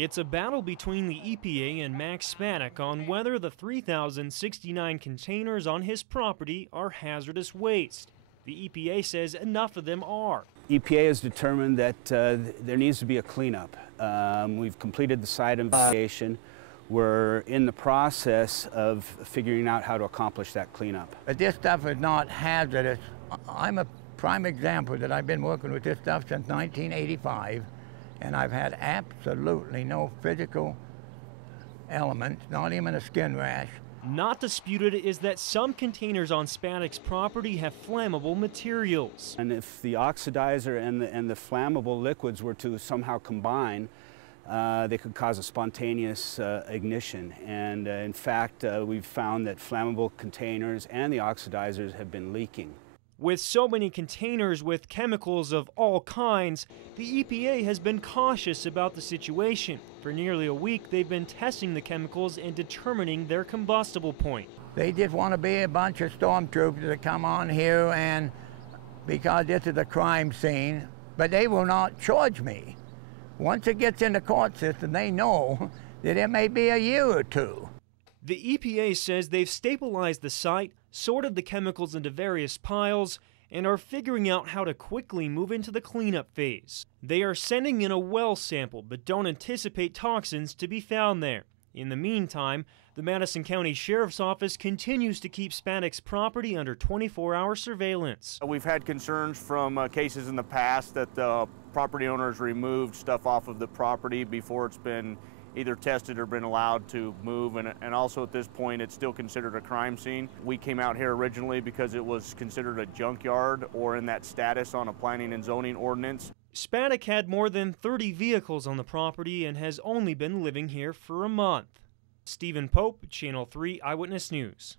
It's a battle between the EPA and Max Spatig on whether the 3,069 containers on his property are hazardous waste. The EPA says enough of them are. EPA has determined that there needs to be a cleanup. We've completed the site investigation. We're in the process of figuring out how to accomplish that cleanup. But this stuff is not hazardous. I'm a prime example that I've been working with this stuff since 1985, and I've had absolutely no physical elements, not even a skin rash. Not disputed is that some containers on Spatig's property have flammable materials. And if the oxidizer and the flammable liquids were to somehow combine, they could cause a spontaneous ignition. And in fact, we've found that flammable containers and the oxidizers have been leaking. With so many containers with chemicals of all kinds, the EPA has been cautious about the situation. For nearly a week, they've been testing the chemicals and determining their combustible point. They just want to be a bunch of stormtroopers that come on here and because this is a crime scene, but they will not charge me. Once it gets in the court system, they know that it may be a year or two. The EPA says they've stabilized the site, sorted the chemicals into various piles, and are figuring out how to quickly move into the cleanup phase. They are sending in a well sample, but don't anticipate toxins to be found there. In the meantime, the Madison County Sheriff's Office continues to keep Spatig's property under 24-hour surveillance. We've had concerns from cases in the past that the property owners removed stuff off of the property before it's been either tested or been allowed to move, and also at this point it's still considered a crime scene. We came out here originally because it was considered a junkyard or in that status on a planning and zoning ordinance. Spatig had more than 30 vehicles on the property and has only been living here for a month. Stephen Pope, Channel 3 Eyewitness News.